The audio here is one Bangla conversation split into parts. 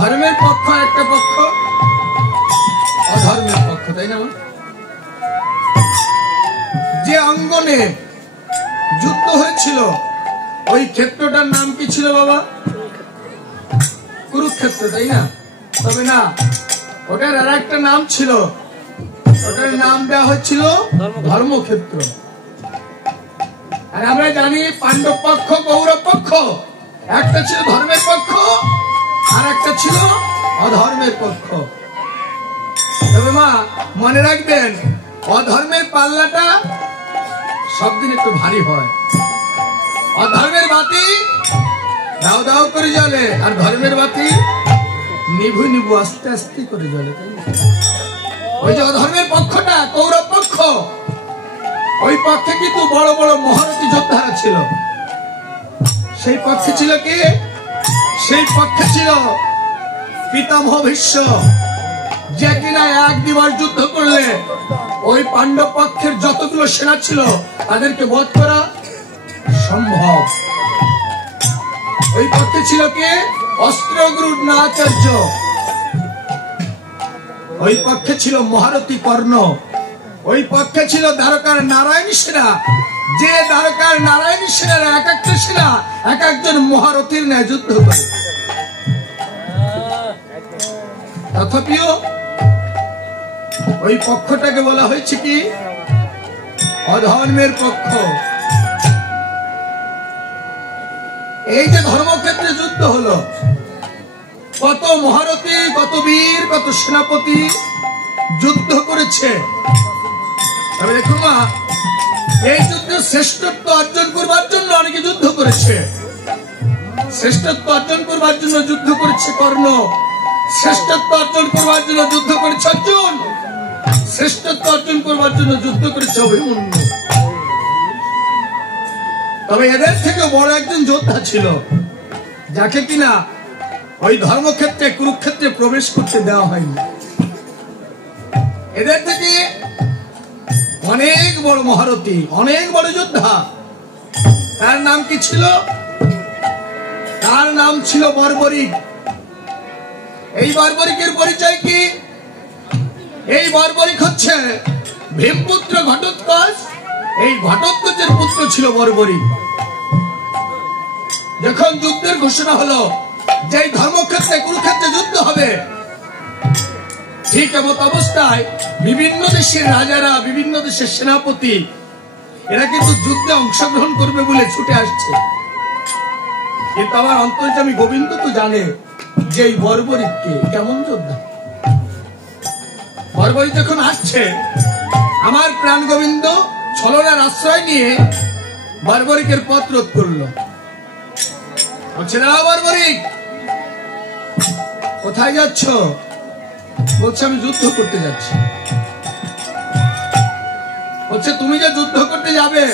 ধর্মের পক্ষ একটা পক্ষ, অধর্মের পক্ষ, তাই না? যে অঙ্গনে যুদ্ধ হয়েছিল ওই ক্ষেত্রটার নাম কি ছিল বাবা? কুরুক্ষেত্র, তাই না? তবে না, ওটার আর একটা নাম ছিল, ওটার নাম দেওয়া হচ্ছিল ধর্মক্ষেত্র। আর আমরা জানি পাণ্ডব পক্ষ, কৌরব পক্ষ, একটা ছিল ধর্মের পক্ষ আর একটা ছিল অধর্মের পক্ষ। তবে মা মনে রাখবেন, অধর্মের পাল্লাটা সব দিন একটু ভারী হয়। অধর্মের বাতি দাও দাও করে জ্বলে, আর ধর্মের বাতি নিভু নিভু আস্তে আস্তে করে জ্বলে। ওই যে অধর্মের পক্ষটা, কৌরব পক্ষ, ওই পক্ষে কিন্তু বড় বড় মহারথী যোদ্ধারা ছিল। সেই পক্ষে ছিল কি? সেই পক্ষে ছিল পিতামহ ভীষ্ম, যে কিনা এক দিবস যুদ্ধ করলে ওই পাণ্ডব পক্ষের যতগুলো সেনা ছিল তাদেরকে বধ করা সম্ভব। ওই পক্ষে ছিল কে? অস্ত্রগুরু নাচার্য। ওই পক্ষে ছিল মহারথী কর্ণ। ওই পক্ষে ছিল দ্বারকার নারায়ণী সেনা, যে দ্বারকার নারায়ণী সেনার এক একটা সেনা এক একজন মহারথীর ন্যায় যুদ্ধ করে। তথাপিও ওই পক্ষটাকে বলা হয়েছে কি? অধর্মের পক্ষ। এই যে ধর্মক্ষেত্রে যুদ্ধ হলো, কত মহারথী, কত বীর, কত সেনাপতি যুদ্ধ করেছে। তবে দেখুন মা, এই যুদ্ধে শ্রেষ্ঠত্ব অর্জন করবার জন্য অনেকে যুদ্ধ করেছে। শ্রেষ্ঠত্ব অর্জন করবার জন্য যুদ্ধ করেছে কর্ণ, শ্রেষ্ঠত্ব অর্জন করবার জন্য যুদ্ধ করেছে অর্জুন, শ্রেষ্ঠত্ব অর্জন করবার জন্য যুদ্ধ করেছে অভিমন্যু। তবে এদের থেকে বড় একজন যোদ্ধা ছিল, যাকে কিনা ওই ধর্মক্ষেত্রে কুরুক্ষেত্রে প্রবেশ করতে দেওয়া হয়নি। এদের থেকে অনেক বড় মহারথী, অনেক বড় যোদ্ধা। তার নাম কি ছিল? তার নাম ছিল বর্বরিক। এই বর্বরিকের পরিচয় কি? এই বর্বরিক হচ্ছে ভীমপুত্র ঘটোৎকচ। এই ঘটোৎকচের পুত্র ছিল বর্বরিক। যখন যুদ্ধের ঘোষণা হলো যে ধর্মক্ষেত্রে কুরুক্ষেত্রে যুদ্ধ হবে, ঠিক এমত অবস্থায় বিভিন্ন দেশের রাজারা, বিভিন্ন দেশের সেনাপতি, এরা কিন্তু যুদ্ধে অংশগ্রহণ করবে বলে ছুটে আসছে। কিন্তু আমার অন্তর্যামী গোবিন্দ তো জানে যে এই বর্বরিককে কেমন যোদ্ধা। বর্বরিক যখন আসছে, আমার প্রাণ গোবিন্দ ছলনার আশ্রয় নিয়ে বর্বরিকের পথ রোধ করলো। বলছে, না বর্বরিক, কোথায় যাচ্ছ? বলছে, আমি যুদ্ধ করতে যাচ্ছি। বলছে, তুমি যে যুদ্ধ করতে যাবে,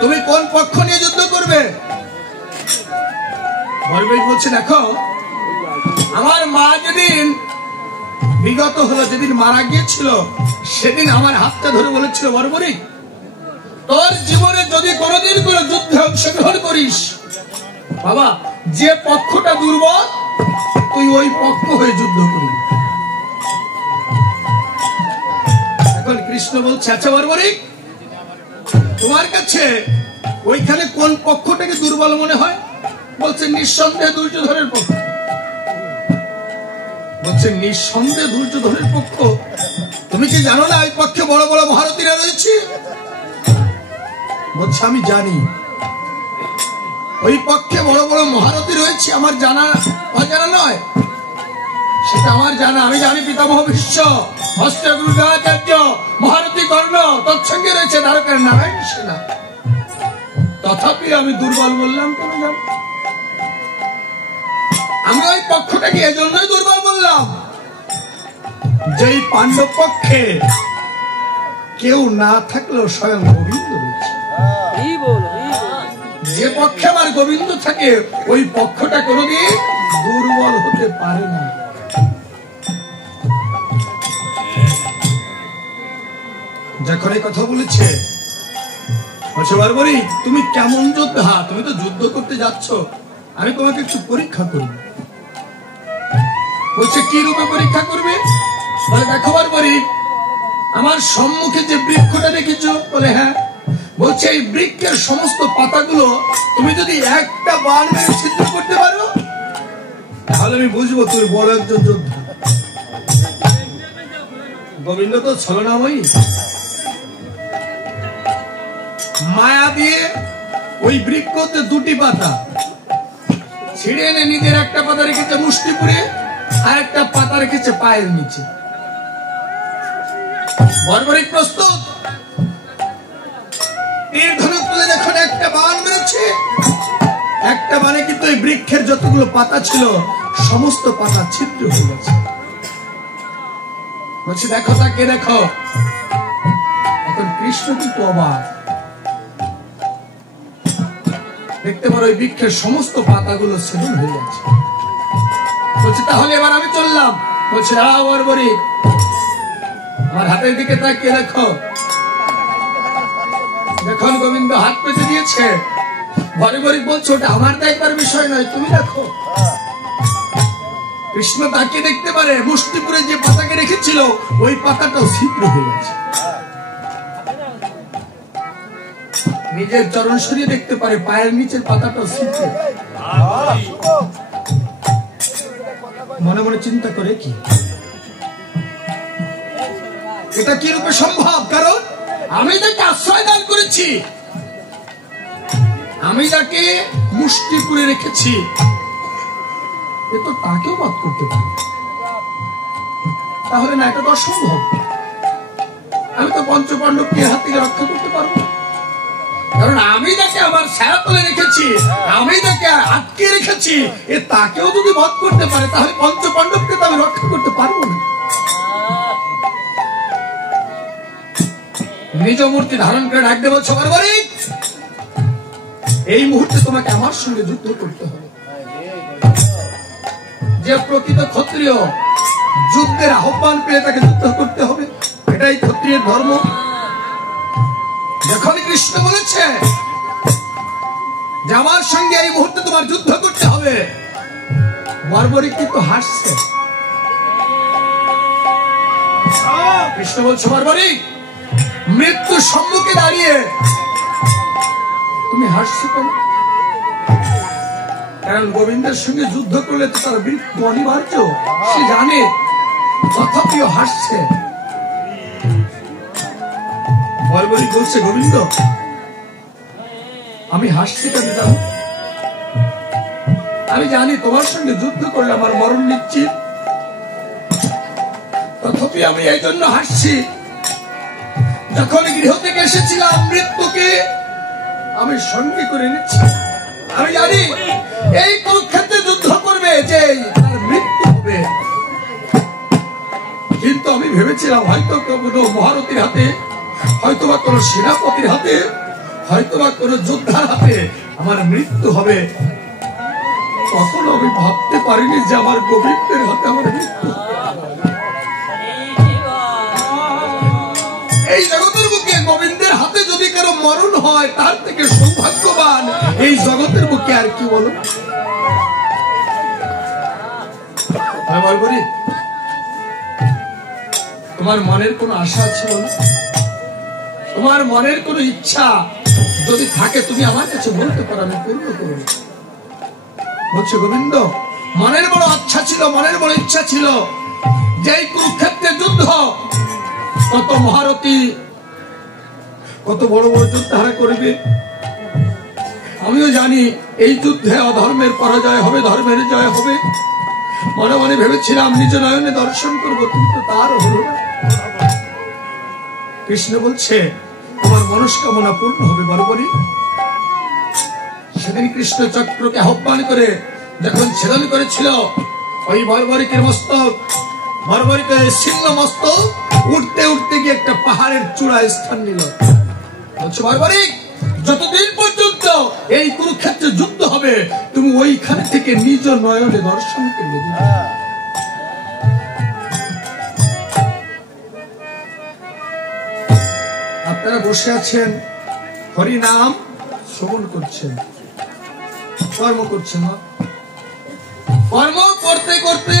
তুমি কোন পক্ষ নিয়ে যুদ্ধ করবে? বর্বরিক বলছে, দেখো, আমার মা যেদিন বিগত হলো, যেদিন মারা গিয়েছিল, সেদিন আমার হাতটা ধরে বলেছিল, বর্বরিক, তোর জীবনে যদি কোনোদিন কোনো যুদ্ধে অংশগ্রহণ করিস, বাবা, যে পক্ষটা দুর্বল তুই ওই পক্ষ হয়ে যুদ্ধ করবি। এখন কৃষ্ণ বলছে, আচ্ছা বর্বরিক, তোমার কাছে ওইখানে কোন পক্ষটাকে দুর্বল মনে হয়? বলছে, নিঃসন্দেহে দুর্যোধনের পক্ষ। বলছে, নিঃসন্দেহে দুর্যোধনের পক্ষ? তুমি কি জানো না ওই পক্ষে বড় বড় মহারথীরা রয়েছে? বলছে, আমি জানি ওই পক্ষে বড় বড় মহারথী রয়েছে, আমার জানা অজানা নয়, সেটা আমার জানা। আমি জানি পিতামহ ভীষ্ম, অস্ত্রগুরু দ্রোণাচার্য, মহারথী কর্ণ, তৎসঙ্গে রয়েছে দ্বারকার নারায়ণ সেনা। তথাপি আমি দুর্বল বললাম কেন জানো? আমরা ওই পক্ষটাকে এজন্যই দুর্বল বললাম যে এই পাণ্ডব পক্ষে কেউ না থাকলেও স্বয়ং গোবিন্দ রয়েছে। যে পক্ষে আমার গোবিন্দ থাকে, ওই পক্ষটা কোনোদিন দুর্বল হতে পারে না। যখন এই কথা বলেছে, বলছে, বর্বরিক, তুমি কেমন যোদ্ধা? তুমি তো যুদ্ধ করতে যাচ্ছ, আমি তোমাকে একটু পরীক্ষা করি। বলছে কি রূপে পরীক্ষা করবে? বলে দেখো বর্বরিক, আমার সম্মুখে যে বৃক্ষটা দেখেছো? বলে হ্যাঁ। বলছে এই বৃক্ষের সমস্ত পাতাগুলো তুমি যদি একটা বাণ মেরে ছিদ্র করতে পারো, তাহলে আমি বুঝবো তুমি বড় একজন যোদ্ধা। গোবিন্দ তো ছলনাময়ী, মায়া দিয়ে ওই বৃক্ষতে দুটি পাতা ছিঁড়ে এনে নিজের একটা পাতা রেখেছে মুষ্টিপুরে, আর একটা পাতা রেখেছে পায়ের নিচে। বর্বরিক প্রস্তুত, তীর ধনুক তুলে দেখুন একটা বাণ মেরেছে। একটা বাণে কিন্তু এই বৃক্ষের যতগুলো পাতা ছিল সমস্ত পাতা ছিদ্র হয়ে গেছে। বলছে দেখো তাকে দেখো। এখন কৃষ্ণ কিন্তু অবাক, দেখতে পারো ওই বৃক্ষের সমস্ত পাতাগুলো ছেদন হয়ে গেছে। বলছে তাহলে এবার আমি চললাম। বলছে বর্বরিক, আমার হাতের দিকে তাকিয়ে দেখো। যখন গোবিন্দ হাত পেতে দিয়েছে, বর্বরিক বলছে ওটা আমার দেখবার বিষয় নয়, তুমি দেখো। কৃষ্ণ তাকিয়ে দেখতে পারে মুষ্টিপুরে যে পাতাকে রেখেছিল ওই পাতাটাও ছিদ্র হয়ে গেছে। নিজের চরণ সরিয়ে দেখতে পারে পায়ের নিচের পাতাটাও ছিদ্র। মনে মনে চিন্তা করে কি এটা কি রূপে সম্ভব? কারণ আমি তাকে আশ্রয় দান করেছি, আমি তাকে মুষ্টিপুরে রেখেছি, এ তো তাকেও বাদ করতে পারে। তাহলে না, এটা তো অসম্ভব। আমি তো পঞ্চপাণ্ডবকে হাত থেকে রক্ষা করতে পারবো, কারণ আমি তাকে আমার ছায়া তলে রেখেছি, আমি তাকে আটকে রেখেছি। এ তাকেও যদি বধ করতে পারে, তাহলে পঞ্চপাণ্ডবকে তো আমি রক্ষা করতে পারবো না। নিজ মূর্তি ধারণ করে ডাক দেব, বর্বরিক, এই মুহূর্তে তোমাকে আমার সঙ্গে যুদ্ধ করতে হবে। যে প্রকৃত ক্ষত্রিয় যুদ্ধের আহ্বান পেয়ে তাকে যুদ্ধ করতে হবে, এটাই ক্ষত্রিয়ের ধর্ম। যখন কৃষ্ণ বলেছে যে আমার সঙ্গে এই মুহূর্তে তোমার যুদ্ধ করতে হবে, বর্বরিক কিন্তু হাসছে। কৃষ্ণ বলছে বর্বরিক, মৃত্যুর সম্মুখে দাঁড়িয়ে তুমি হাসছো কেন? কারণ গোবিন্দের সঙ্গে যুদ্ধ করলে তো তার মৃত্যু অনিবার্য, সে জানে, তথাপিও হাসছে। বর্বরিক বলছে গোবিন্দ, আমি হাসছি কেন জানো? আমি জানি তোমার সঙ্গে যুদ্ধ করলে আমার মরণ নিশ্চিত, তথাপি আমি এই জন্য হাসছি। যখন গৃহ থেকে এসেছিলাম মৃত্যুকে আমি সঙ্গে করে নিচ্ছি। আমি জানি এই কুরুক্ষেত্রে যুদ্ধ করবে যে তার মৃত্যু হবে, কিন্তু আমি ভেবেছিলাম হয়তো কোনো মহারথীর হাতে, হয়তোবা কোনো সেনাপতির হাতে, হয়তোবা কোনো যোদ্ধার হাতে আমার মৃত্যু হবে। কখনো আমি ভাবতে পারিনি যে আমার গোবিন্দের হাতে আমার মৃত্যু। এই জগতের বুকে গোবিন্দের হাতে যদি কারো মরণ হয়, তার থেকে সৌভাগ্যবান এই জগতের বুকে আর কি বলো? তোমার মনের কোন আশা ছিল না? তোমার মনের কোন ইচ্ছা যদি থাকে তুমি আমার কাছে বলতে পারো, আমি পূর্ণ করব। বলছে গোবিন্দ, মনের বড় আচ্ছা ছিল, মনের বড় ইচ্ছা ছিল যে এই কুরুক্ষেত্রের যুদ্ধ কত মহারথী, কত বড় বড় যোদ্ধারা করবে। আমিও জানি এই যুদ্ধে অধর্মের পরাজয় হবে, ধর্মের জয় হবে। মনে মনে ভেবেছিলাম নিজ নয়নে দর্শন করবো, কিন্তু তার হলো না। কৃষ্ণ বলছে তোমার মনস্কামনা পূর্ণ হবে বর্বরিক। সেদিন কৃষ্ণ চক্রকে আহ্বান করে যখন ছেদন করেছিল, ওই বর্বরিকের মস্তক, বর্বরিকের ছিন্ন মস্তক উঠতে উঠতে গিয়ে একটা পাহাড়ের চূড়ায় স্থান নিল। বলছে বর্বরিক, যতদিন পর্যন্ত এই কুরুক্ষেত্রে যুদ্ধ হবে তুমি ওইখান থেকে নিজ নয়নে দর্শন করবে। আপনারা বসে আছেন, হরি নাম শ্রবণ করছেন, কর্ম করছেন। কর্ম করতে করতে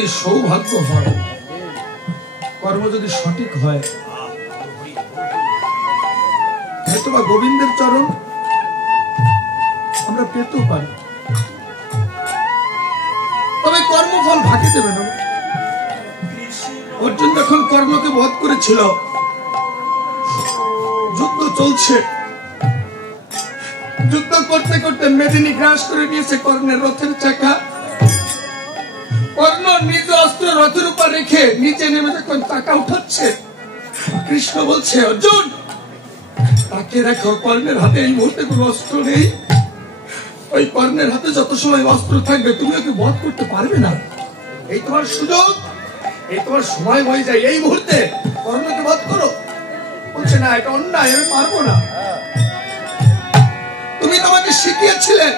যদি সৌভাগ্য হয়, কর্ম যদি সঠিক হয়, হয়তোবা গোবিন্দের চরণ আমরা পেতেও পারি, তবে কর্মফল ভাগে দেবে না। অর্জুন যখন কর্ণকে বধ করেছিল, যুদ্ধ চলছে, যুদ্ধ করতে করতে মেদিনী গ্রাস করে নিয়েছে কর্ণের রথের চাকা। কর্ণ নিজ অস্ত্র রথের উপর রেখে নিচে নেমে যখন চাকা উঠাচ্ছে, কৃষ্ণ বলছে, অর্জুন তাকে দেখো, কর্ণের হাতে এই মুহূর্তে কোন অস্ত্র নেই। ওই কর্ণের হাতে যত সময় অস্ত্র থাকবে তুমি ওকে বধ করতে পারবে না। এই তোমার সুযোগ, এই তোমার সময় হয়ে যায়, এই মুহূর্তে কর্ণকে বধ করো। বলছে না, এটা অন্যায়, আমি পারবো না। তুমি তোমাকে শিখিয়েছিলে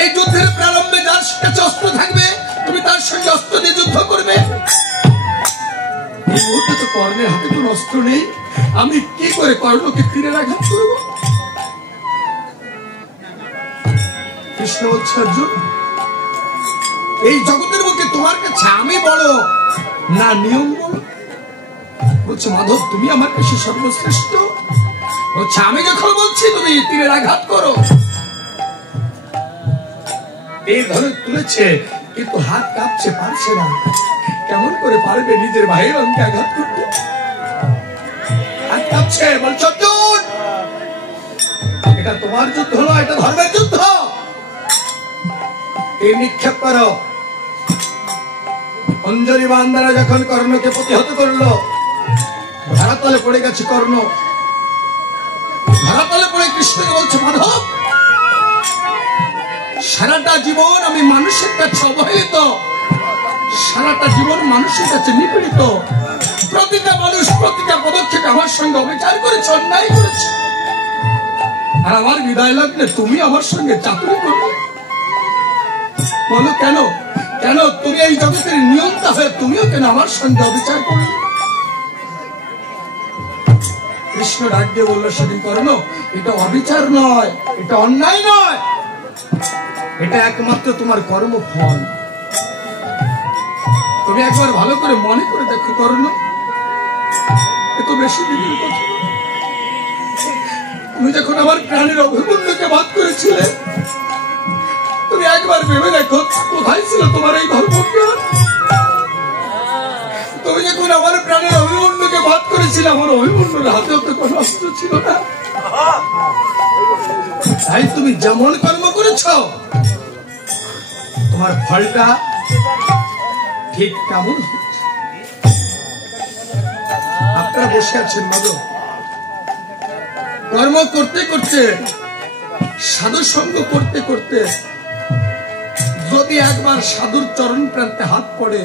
এই যুদ্ধের প্রারম্ভে যার কাছে অস্ত্র থাকবে তুমি তার সঙ্গে অস্ত্র দিয়ে যুদ্ধ করবে। এই মুহূর্তে তো কর্ণের হাতে কোন অস্ত্র নেই, আমি কি করে কর্ণকে তীরের আঘাত করব? কৃষ্ণ বলছে, অর্জুন এই জগতের বুকে তোমার কাছে আমি বড় না নিয়ম বড়? বলছে, মাধব তুমি আমার কাছে সর্বশ্রেষ্ঠ। বলছে, আমি যখন বলছি তুমি তীরের আঘাত করো। এই ধরে তুলেছে, কিন্তু হাত কাঁপছে, পারছে না। কেমন করে পারবে নিজের ভাইয়ের অঙ্কে আঘাত করতে? হাত কাঁপছে। বলছে, অর্জুন এটা তোমার যুদ্ধ নয়, এটা ধর্মের যুদ্ধ। এই নিক্ষেপ করো। অঞ্জলি বান্দারা যখন কর্ণকে প্রতিহত করলো, ধরাতলে পড়ে গেছে কর্ণ। ধরাতলে পড়ে কৃষ্ণকে বলছে, মাধব সারাটা জীবন আমি মানুষের কাছে অবহেলিত, সারাটা জীবন মানুষের কাছে নিপীড়িত। প্রতিটা মানুষ প্রতিটা পদক্ষেপে আমার সঙ্গে অবিচার করেছে, অন্যায় করেছে। আর আমার বিদায় লগ্নে তুমি আমার সঙ্গে চাতুরি করবে? বলো কেন? কেন তুমি এই জগতের নিয়ন্তা হয়ে তুমিও কেন আমার সঙ্গে অবিচার করলে? কৃষ্ণ ডাক দিয়ে বললো, সেদিন কর্ণ এটা অবিচার নয়, এটা অন্যায় নয়, এটা একমাত্র তোমার কর্মফল। তুমি একবার ভালো করে মনে করে দেখো কর্ণ, এত বেশি দিনের কথা। তুমি যখন আমার প্রাণের অভিমন্যুকে বধ করেছিলে, তুমি একবার ভেবে দেখো কোথায় ছিল তোমার এই ধর্মজ্ঞান? তুমি যখন আমার প্রাণের অভিমন্যুকে বধ করেছিলে, আমার অভিমন্যুর হাতেও তো কোনো অস্ত্র ছিল না। তাই তুমি যেমন কর্ম করেছ তোমার ফলটা ঠিক কেমন হচ্ছে। আপনারা বসে আছেন মধু, কর্ম করতে করতে, সাধু সঙ্গ করতে করতে যদি একবার সাধুর চরণ প্রান্তে হাত পড়ে,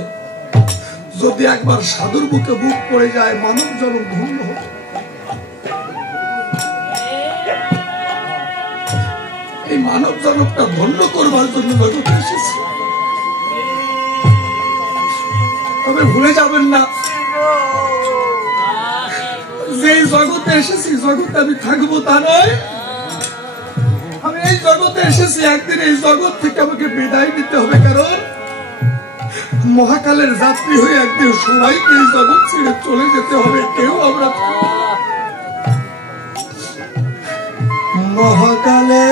যদি একবার সাধুর বুকে বুক পড়ে যায়, মানব জনম ধন্য হবে। এই মানব জনকটা ধন্য করবার জন্য জগতে এসেছে। তবে ভুলে যাবেন না, যে জগতে এসেছি জগতে আমি থাকবো তা নয়। আমি এই জগতে এসেছি, একদিন এই জগৎ থেকে আমাকে বিদায় নিতে হবে, কারণ মহাকালের যাত্রী হয়ে একদিন সবাইকে এই জগৎ ছেড়ে চলে যেতে হবে। কেউ আমরা মহাকালে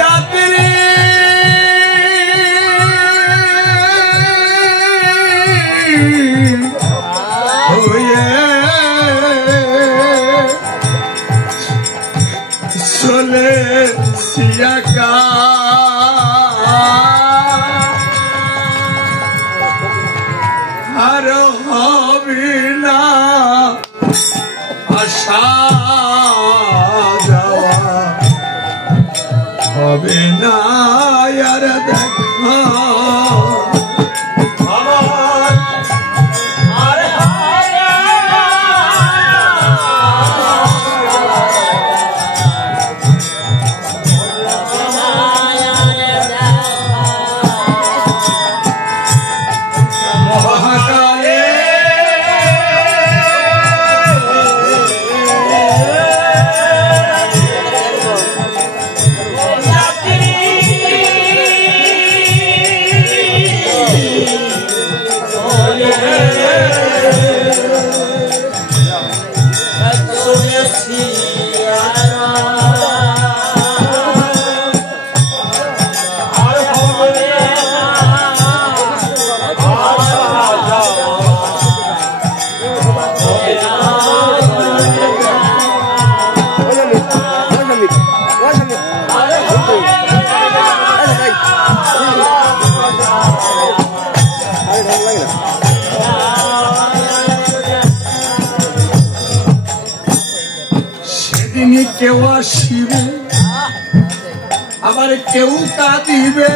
যাত্রী হয়ে চলে সিয়াকা আর হবে না আশা যাওয়া, হবে না আর দেখা যাত্রী কেউ আসিবে আবার কেউ কাঁদিবে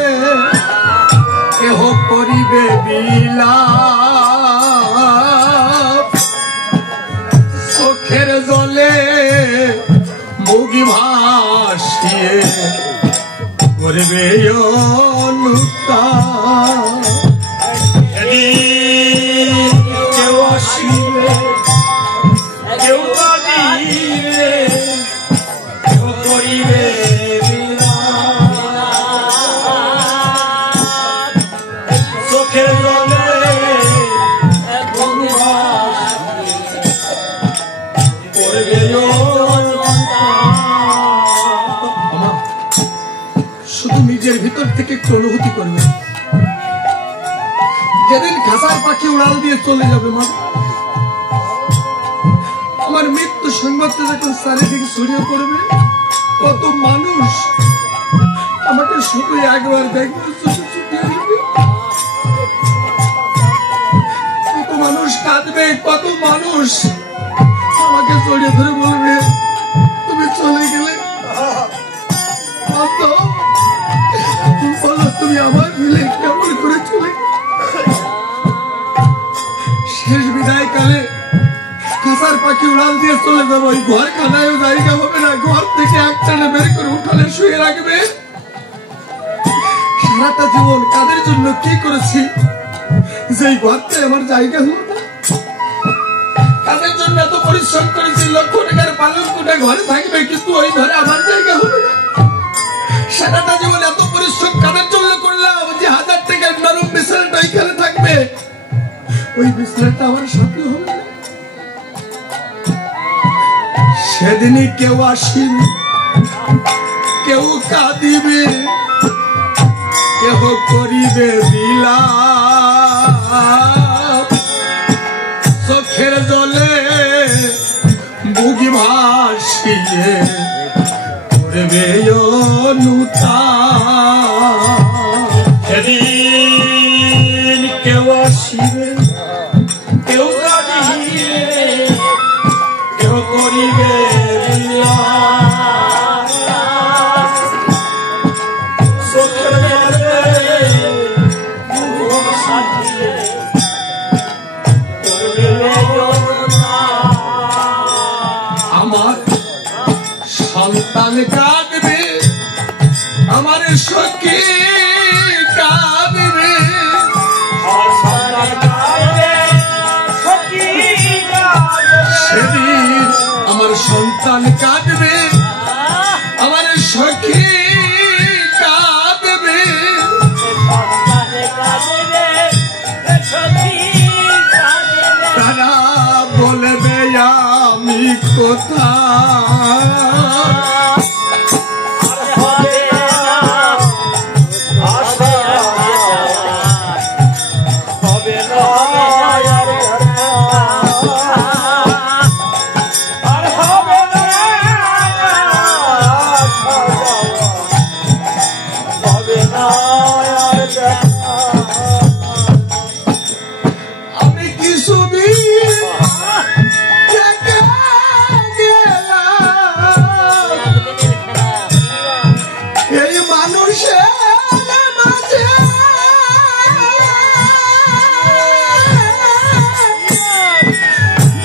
কেহ করিবে বিলাপ চোখের জলে মুগি ভাসিয়ে করবে অনুতাপ কেউ আসিবে কেউ কাঁদিবে কেউ করিবে চোখের জলে করবে শুধু নিজের ভিতর থেকে একটু অনুভূতি করবে যেদিন খাসার পাখি উড়াল দিয়ে চলে যাবে মা আমার মৃত্যু সংবাদটা যখন চারিদিকে ছড়িয়ে পড়বে কত মানুষ আমাকে শুধু একবার দেখবে কত মানুষ কাঁদবে কত মানুষ আমাকে জড়িয়ে ধরে বলবে তুমি চলে গেলে বলো তুমি আমার মিলে কেমন করে চলে শেষ বিদায় কালে খাসার পাখি উড়াল দিয়ে চলে যাবো ওই ঘর খানায় জায়গা হবে না ঘর থেকে একটানে বের করে উঠালে শুয়ে রাখবে সারাটা জীবন কাদের জন্য কি করেছি যে ঘরটাই আমার জায়গা হলো না কাদের জন্য এত পরিশ্রম করেছি লক্ষ টাকার পালন করে ঘরে থাকবে কিন্তু ওই ঘরে আমার জায়গা হলো না সারাটা জীবন এত পরিশ্রম কাদের জন্য করলাম যে 1000 টাকার নরম বিছানাটা ওইখানে থাকবে ওই বিছানাটা আমার সাথে হবে না সেদিনই কেউ আসিবে কেউ কাঁদিবে কেহ করিবে বিলাপ চোখের জলে বুগি ভাসিয়ে করবে অনুতাপ সেদিন কেউ আসিবে কেউ কাঁদিবে কেউ করিবে আমার সন্তান কাঁদবে আমার সখী কাঁদবে সেদিন আমার সন্তান কাঁদবে আমার সখী কাঁদবে তারা বলবে আমি কোথায় আমি কিছুদিন এই মানুষের মাঝে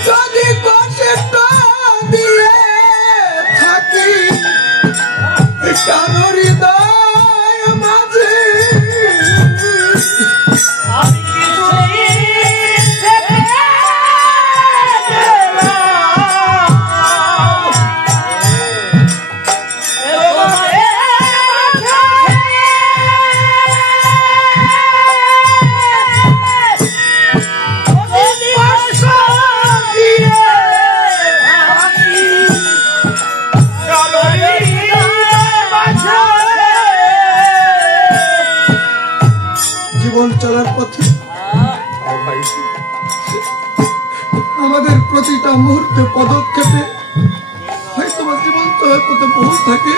যদি কষ্ট দিয়ে থাকি কারো হৃদয় মাঝে জীবন চলার পথে আমাদের প্রতিটা মুহূর্তে পদক্ষেপে হয়তো জীবন চলার পথে ভুল থাকে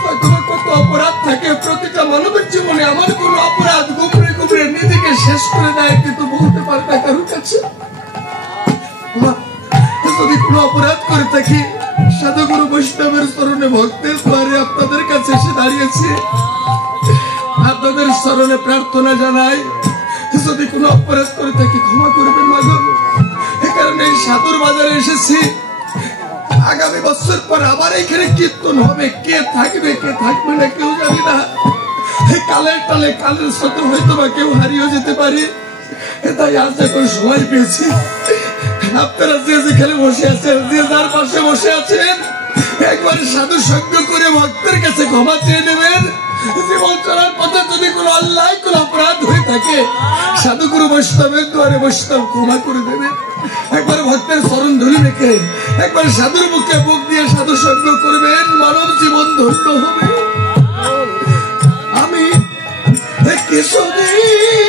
হয়তো কত অপরাধ থাকে প্রতিটা মানবের জীবনে আমার কোনো অপরাধ গুমরে গুমরে নিজেকে শেষ করে দেয় কিন্তু বলতে পারবে কারোর কাছে যদি যদি কোনো অপরাধ করে থাকি সাধুগুরু বৈষ্ণবের চরণে ভক্তের দ্বারে আপনাদের কাছে এসে দাঁড়িয়েছি, আপনাদের চরণে প্রার্থনা জানাই, যদি কোনো অপরাধ করে থাকি ক্ষমা করবেন মাগো। এ কারণে এই সাধুর বাজারে এসেছি। আগামী বছর পর আবার এখানে কীর্তন হবে, কে থাকবে কে থাকবে না কেউ জানি না। কালের তালে কালের সাথে হয়তো বা কেউ হারিয়ে যেতে পারি। তাই আজ যখন সময় পেয়েছি, আপনারা যে যেখানে বসে আছেন, যে যার পাশে বসে আছেন, একবার সাধু সঙ্গ করে ভক্তের কাছে ক্ষমা চেয়ে নেবেন। জীবন চলার পথে যদি কোনো অন্যায় কোনো অপরাধ হয়ে থাকে সাধুগুরু বৈষ্ণবের দ্বারে বৈষ্ণব ক্ষমা করে দেবে। একবার ভক্তের চরণ ধরে রেখে একবার সাধুর মুখে বুক দিয়ে সাধু সঙ্গ করবেন, মানব জীবন ধন্য হবে। আমি কিছুদিন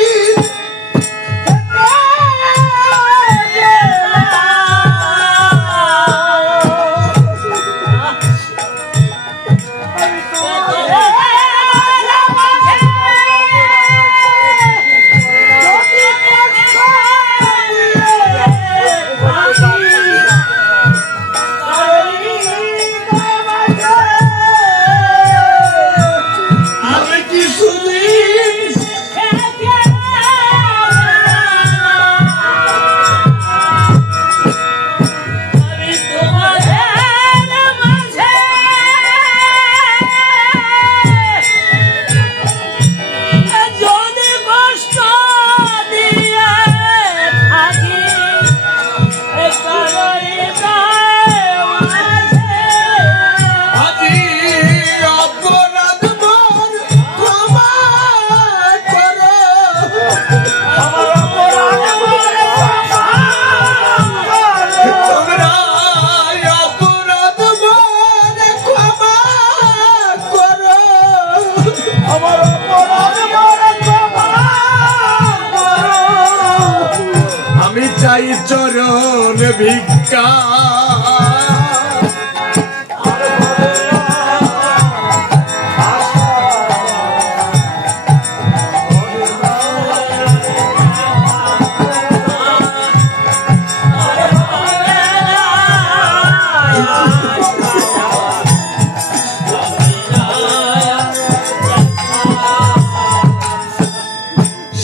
চরণ ভিক্ষা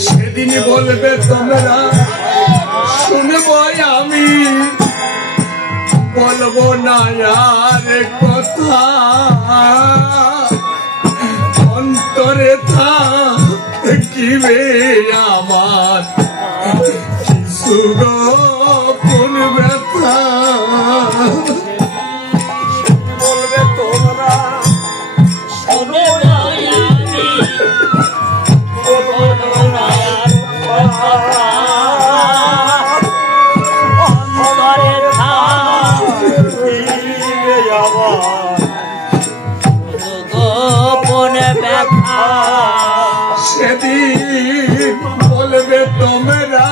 সেদিন বলবে তোমরা শুনবো, আমি বলবো না আর কথা, অন্তরে থাকিবে আমার কিছু গোপন ব্যথা। বলবে তোমরা সেদিন বলবে তোমরা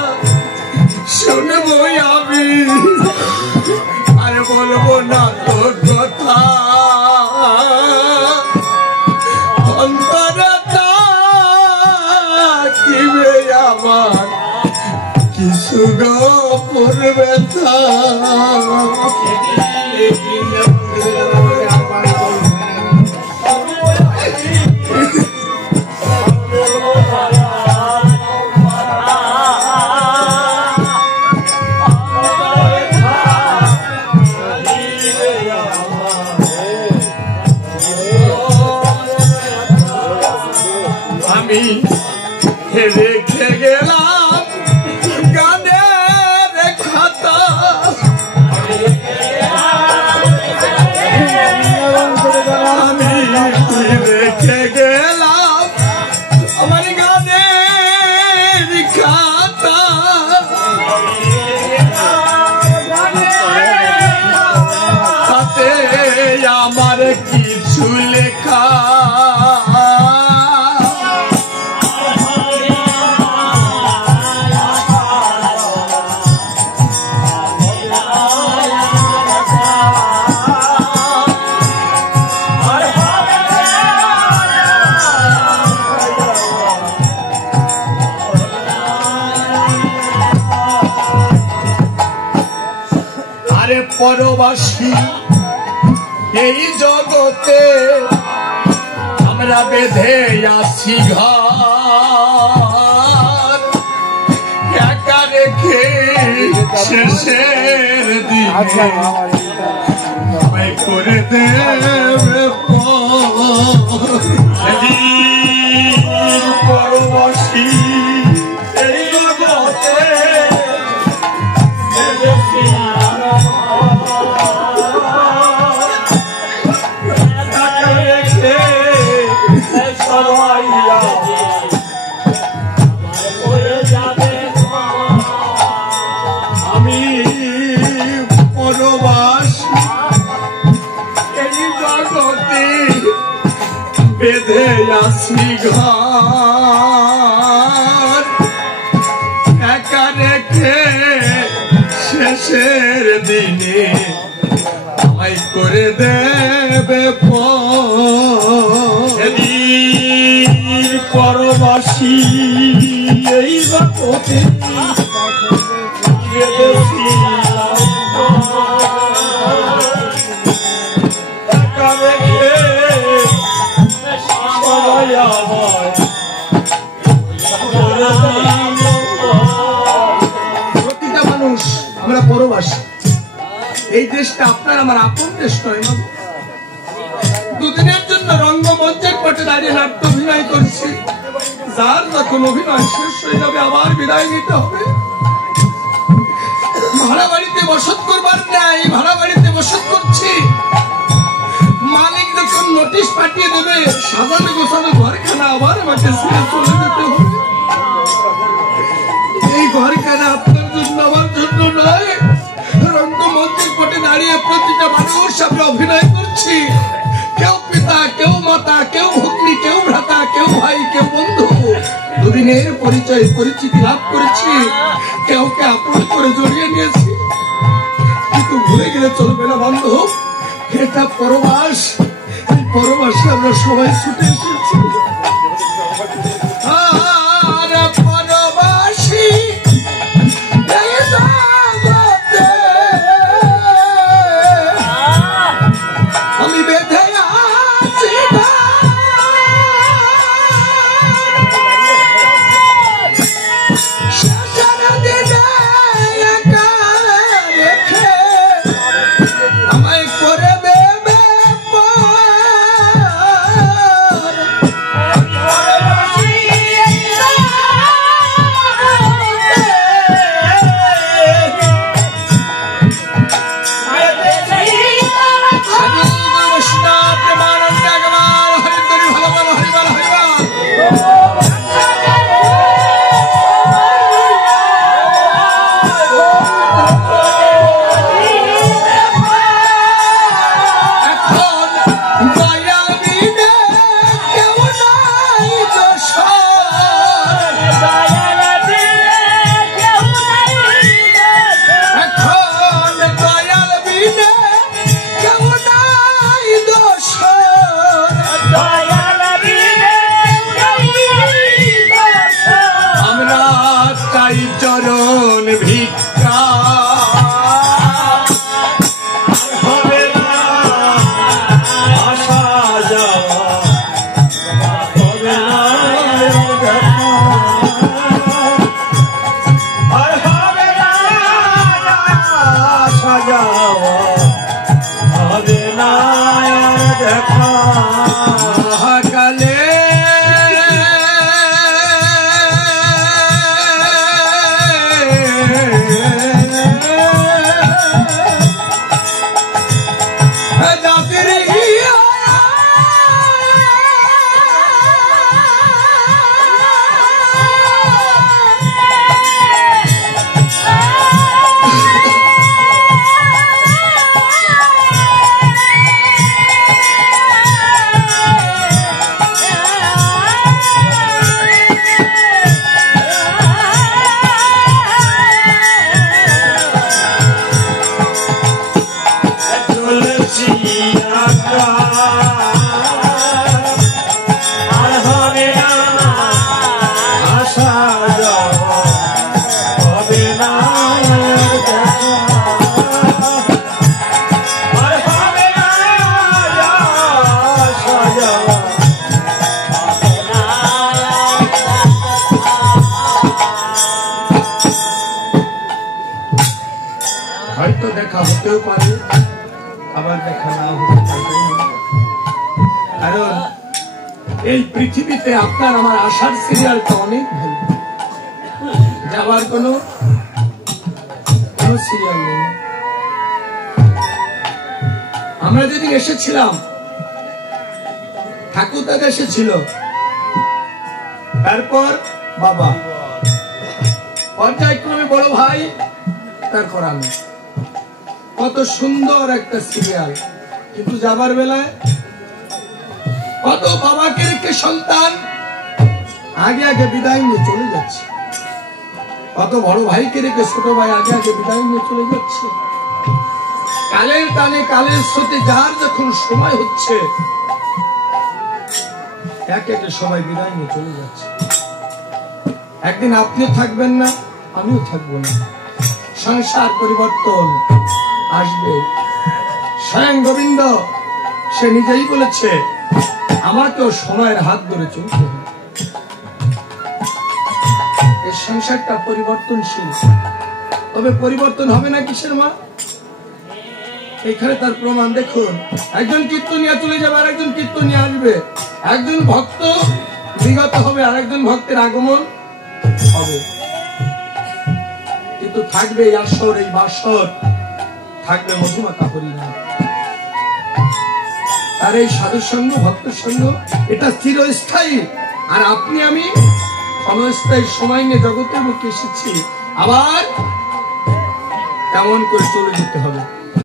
শুনবো, আমি আর বলবো না তো কথা, অন্তরে থাকিবে আমার কিছু গোপন ব্যথা। আমি রেখে গেলাম গানের খাতা, আমি রেখে গেলাম আমার গানের খাতা, তাতে আমার কিছু লেখা পরবাসী এই জগতে আমরা বেঁধে আছি ঘর একা রেখে শেষের দিনে আমায় করে দেবে পরবাসী এই জগতে আমি পরবাসী এই জগতে বেঁধে আছি ঘর একা রেখে শেষের দিনে আমায় করে দেবে পরবাসী এই জগতে প্রতিটা মানুষ আমরা পরবাসী এই দেশটা আপনার আমার আপন দেশ নয় না দুদিনের জন্য রঙ্গমঞ্চের পটে দাঁড়িয়ে নাট্য অভিনয় করছি যার যখন অভিনয় শেষ হয়ে যাবে আবার বিদায় নিতে হবে ভাড়া বাড়িতে বসত করবার নাই ভাড়া বাড়িতে বসত করছি মালিক যখন নোটিশ পাঠিয়ে দেবে সাজানো গোছানো ঘরখানা আবার আমাকে ছেড়ে চলে যেতে হবে এই ঘরখানা আপনার জন্য আমার জন্য নয় রঙ্গমঞ্চের পটে দাঁড়িয়ে প্রতিটা মানুষ আমরা অভিনয় করছি কেউ পিতা কেউ মাতা কেউ ভগ্নী কেউ ভ্রাতা কেউ ভাই কেউ বন্ধু দুদিনের পরিচয় পরিচিতি লাভ করেছি কেউ কে আপন করে জড়িয়ে নিয়েছি কিন্তু ভুলে গেলে চলবে না বান্ধব এটা পরবাস এই পরবাসে আমরা সবাই ছুটে এসেছি পরবাসী আমি বেঁধে আছি আমায় করে দেবে কারণ এই পৃথিবীতে আপনার আমার আশার সিরিয়ালটা অনেক ভালো, যাওয়ার কোনো সিরিয়াল নেই। আমরা যেদিন এসেছিলাম ঠাকুর দাদা এসেছিল, তারপর বাবা, পর্যায়ক্রমে বড় ভাই, তারপর আমি। কত সুন্দর একটা সিরিয়াল, কিন্তু যাবার বেলায় কত বাবাকে রেখে সন্তান আগে আগে বিদায় নিয়ে চলে যাচ্ছে, কত বড় ভাইকে রেখে ছোট ভাই আগে আগে বিদায় নিয়ে চলে যাচ্ছে। কালের টানে কালের স্রোতে যার যখন সময় হচ্ছে এক একে সবাই বিদায় নিয়ে চলে যাচ্ছে। একদিন আপনি থাকবেন না, আমিও থাকবো না, সংসার পরিবর্তন আসবে। স্বয়ং গোবিন্দ সে নিজেই বলেছে আমাকেও সময়ের হাত ধরে চলতে হবে। এই সংসারটা পরিবর্তনশীল, তবে পরিবর্তন হবে না কিসের মা? এখানে তার প্রমাণ দেখুন। একজন কীর্তনিয়া চলে যাবে, আর একজন কীর্তনিয়া আসবে। একজন ভক্ত বিগত হবে, আর একজন ভক্তের আগমন হবে। কিন্তু থাকবে এই আসর, এই বাসর, থাকবে মধুমাতা হরিনাম। আর এই সাধুর সঙ্গ, ভক্তের সঙ্গ, এটা চিরস্থায়ী। আর আপনি আমি ক্ষণস্থায়ী সময় নিয়ে জগতের মুখে এসেছি, আবার তেমন করে চলে যেতে হবে।